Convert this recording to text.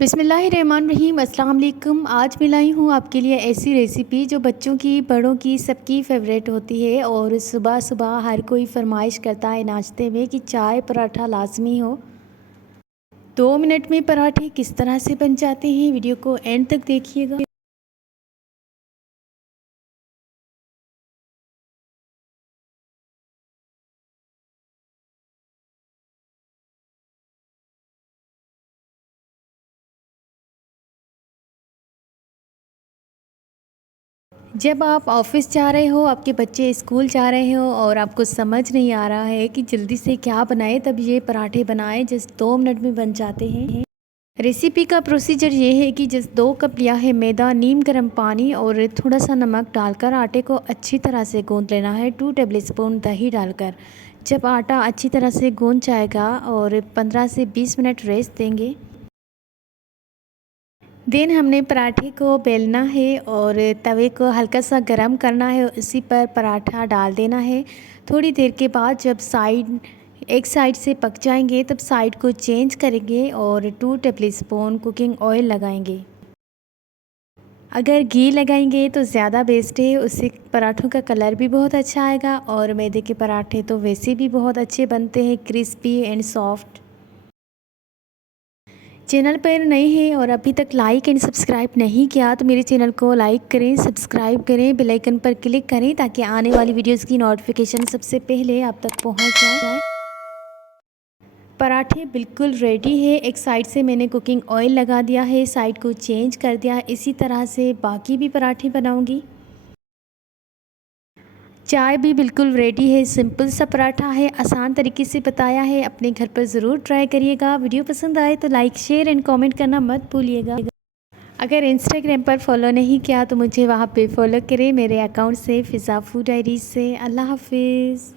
बिस्मिल्लाहिर्रहमानिर्रहीम। अस्सलाम वालेकुम। आज मैं लाई हूँ आपके लिए ऐसी रेसिपी जो बच्चों की, बड़ों की, सबकी फ़ेवरेट होती है। और सुबह सुबह हर कोई फरमाइश करता है नाश्ते में कि चाय पराठा लाजमी हो। 2 मिनट में पराठे किस तरह से बन जाते हैं, वीडियो को एंड तक देखिएगा। जब आप ऑफ़िस जा रहे हो, आपके बच्चे स्कूल जा रहे हो और आपको समझ नहीं आ रहा है कि जल्दी से क्या बनाएं, तब ये पराठे बनाएं जस्ट 2 मिनट में बन जाते हैं। रेसिपी का प्रोसीजर ये है कि जस्ट 2 कप लिया है मैदा, नीम गर्म पानी और थोड़ा सा नमक डालकर आटे को अच्छी तरह से गूंद लेना है। 2 टेबलस्पून दही डालकर जब आटा अच्छी तरह से गूंद जाएगा और 15 से 20 मिनट रेस्ट देंगे। देन हमने पराठे को बेलना है और तवे को हल्का सा गरम करना है, उसी पर पराठा डाल देना है। थोड़ी देर के बाद जब एक साइड से पक जाएंगे तब साइड को चेंज करेंगे और 2 टेबलस्पून कुकिंग ऑयल लगाएंगे। अगर घी लगाएंगे तो ज़्यादा बेस्ट है, उससे पराठों का कलर भी बहुत अच्छा आएगा। और मैदे के पराठे तो वैसे भी बहुत अच्छे बनते हैं, क्रिस्पी एंड सॉफ्ट। चैनल पर नए हैं और अभी तक लाइक एंड सब्सक्राइब नहीं किया तो मेरे चैनल को लाइक करें, सब्सक्राइब करें, बेल आइकन पर क्लिक करें ताकि आने वाली वीडियोस की नोटिफिकेशन सबसे पहले आप तक पहुंच जाए। पराठे बिल्कुल रेडी है। एक साइड से मैंने कुकिंग ऑयल लगा दिया है, साइड को चेंज कर दिया। इसी तरह से बाकी भी पराठे बनाऊंगी। चाय भी बिल्कुल रेडी है। सिंपल सा पराठा है, आसान तरीके से बताया है, अपने घर पर ज़रूर ट्राई करिएगा। वीडियो पसंद आए तो लाइक, शेयर एंड कमेंट करना मत भूलिएगा। अगर इंस्टाग्राम पर फॉलो नहीं किया तो मुझे वहाँ पे फॉलो करें, मेरे अकाउंट से, फ़िज़ा फूड डायरीज़ से। अल्लाह हाफिज़।